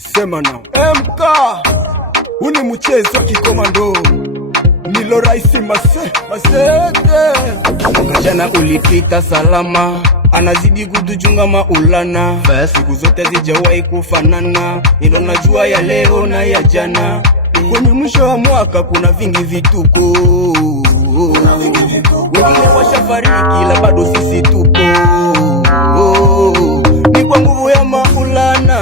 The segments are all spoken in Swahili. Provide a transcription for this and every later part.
Sema nao MK, uni mchezo wa kikomando, nilo raisi masete. Jana ulipita salama, anazidi kutuchunga Maulana, siku zote zijawahi kufanana, ilo najua ya leo na ya jana. Kwenye mwisho wa mwaka kuna vingi vituko, wengine washafariki ila bado sisi tupo. Ni kwa nguvu ya Maulana,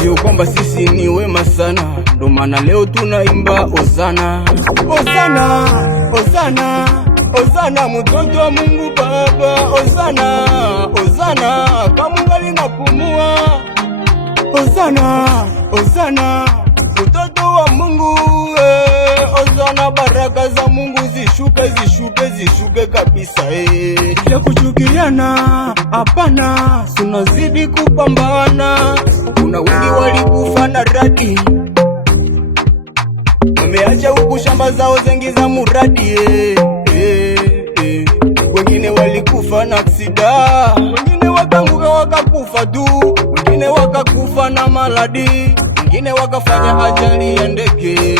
sio kwamba sisi ni wema sana, ndo maana leo tunaimba Hosana, Hosana, Hosana, Hosana mtoto wa Mungu Baba. Hosana, Hosana kama ungali napumua. Hosana, Hosana mtoto wa Mungu. Hosana baraka za Mungu zishuke, zishuke, zishuke kabisa. Ya kuchukiana hapana, tunazidi kupambana. Kuna wengi walikufa na radi, wameacha huku shamba zao zengi za muradi. Wengine walikufa na aksida, wengine wakanguka wakakufa tu, wengine wakakufa na maladi, wengine wakafanya ajali ya ndege.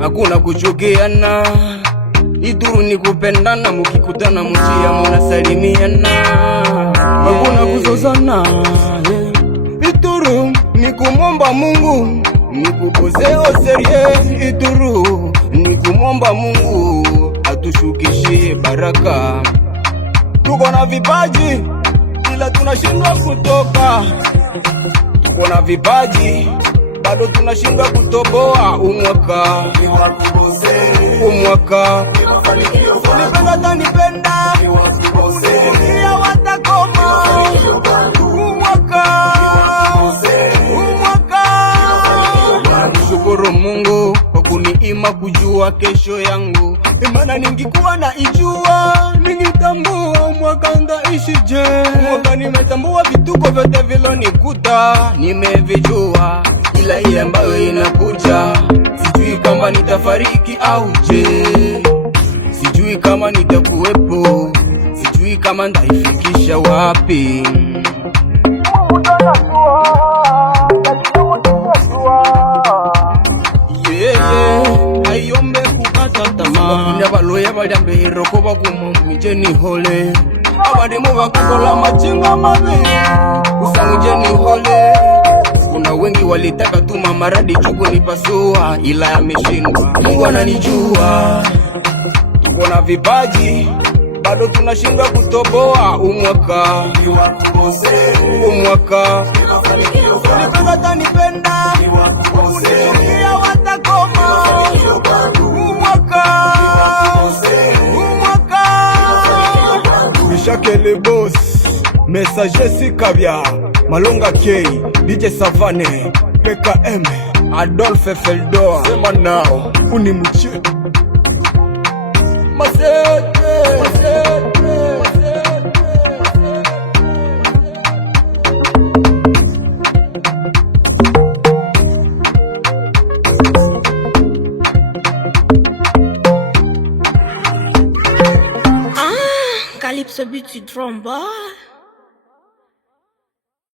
Hakuna kuchukiana, Ituru ni kupendana, mukikutana mchia munasalimiana. Hakuna kuzozana, Ituru ni kumomba Mungu, ni kupozeo serie. Ituru ni kumomba Mungu atushukishie baraka. Tuko na vipaji ila tunashindwa kutoka, tuko na vipaji bado tunashindwa kutoboa. Umwaka unipenda tanipenda, ukiingia watakoma. Umwaka shukuru Mungu kwa kuniima kujua kesho yangu, imana ningikuwa na ijua, ningitambua mwaka ndaishije. Mwaka nimetambua vituko vyote vilonikuta, nimevijua, ila ile ambayo inakuja sijui kama nitafariki au je, sijui kama nitakuwepo, sijui kama ndaifikisha wapi. Ayombe kukata tamaa, nyabaloya balyambe iroko bakumumwije nihole, abademu bakakola machinga mabi usamuje nihole. Kuna wengi walitaka tuma maradi chuku nipasua, ila yameshindwa. Mungu ananijua, tuko na vipaji bado tunashindwa kutoboa. Umwaka unipenda tanipenda, unichukia watakoma. Umwaka Mishakele boss, Messager Sikabya, Malonga K, DJ Savane, PKM, Adolphe Feldor. Sema nao unimuche masete. Calypso beat du drum boy.